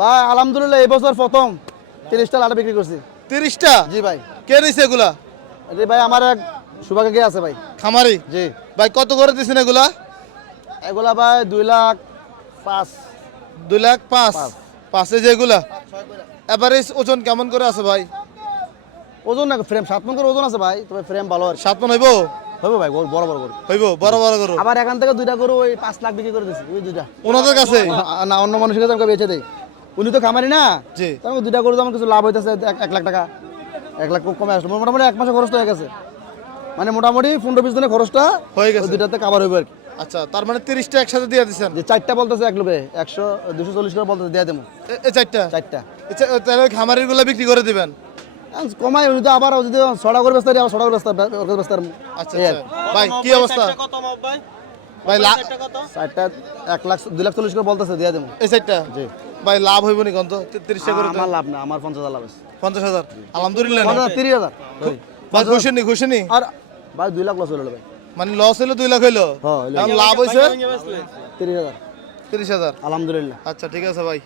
ভাই আলহামদুলিল্লাহ এই বছর প্রথম তিরিশটা লাটা বিক্রি করছি। তিরিশটা? জি ভাই। কে নিছে এগুলা? জি ভাই আমার এক সুভাগে আছে ভাই? খামারি? জি। ভাই কত করে দিছেন এগুলা? এগুলা ভাই দুই লাখ পাঁচ। দুই লাখ পাঁচ? পাঁচ। পাঁচে যে এগুলা? এভারেজ ওজন কেমন করে আছে ভাই? ওজন না ফ্রেম সাত মন করে ওজন আছে ভাই তবে ফ্রেম ভালো আর সাত মন হইব? হইব ভাই বড় বড় গরু হইব বড় বড় করো আবার এখান থেকে দুইটা গরু ওই পাঁচ লাখ বিক্রি করে দিছি ওই দুইটা। ওনাদের কাছে? না অন্য মানুষের কাছে বেচে দেয় উনি তো খামারি না? জি। তো আমাকে দুইটা গরু তো আমার কিছু লাভ হইতেছে এক লাখ টাকা। এক লাখ খুব কমে আসলো। মোটামুটি এক মাসে খরচ হয়ে গেছে। মানে মোটামুটি পনেরো বিশ দিনের খরচটা হয়ে গেছে। ওই দুইটাতে কাবার হইব আর কি। আচ্ছা তার মানে তিরিশটা একসাথে দিয়ে দিছেন? যে চারটা বলতেছে এক লোকে একশো দুশো চল্লিশ করে বলতেছে দিয়ে দেবো। এই চারটা? চারটা। তাহলে খামারিরগুলা বিক্রি করে দিবেন? কমাই উনি তো আবার যদি ছটা করে ব্যস্ত আবার ছটা করে ব্যস্ত ব্যস্ত আচ্ছা আচ্ছা। ভাই কি অবস্থা? ভাই লা- সাইডটা এক লাখ দুই লাখ চল্লিশ করে বলতেছে দিয়ে দেবো। এই সাইডটা জি। ভাই লাভ হইব নি কত তিরিশ করে আমার লাভ না আমার পঞ্চাশ হাজার লাভ আছে। পঞ্চাশ হাজার? আলহামদুলিল্লাহ। পঞ্চাশ হাজার, তিরিশ হাজার। ভাই খুশি নি খুশি নি আর ভাই দুই লাখ লস হইল ভাই। মানে লস হইল দুই লাখ হইল? হ্যাঁ লাভ হইছে? তিরিশ হাজার। তিরিশ হাজার। আলহামদুলিল্লাহ। আচ্ছা ঠিক আছে ভাই।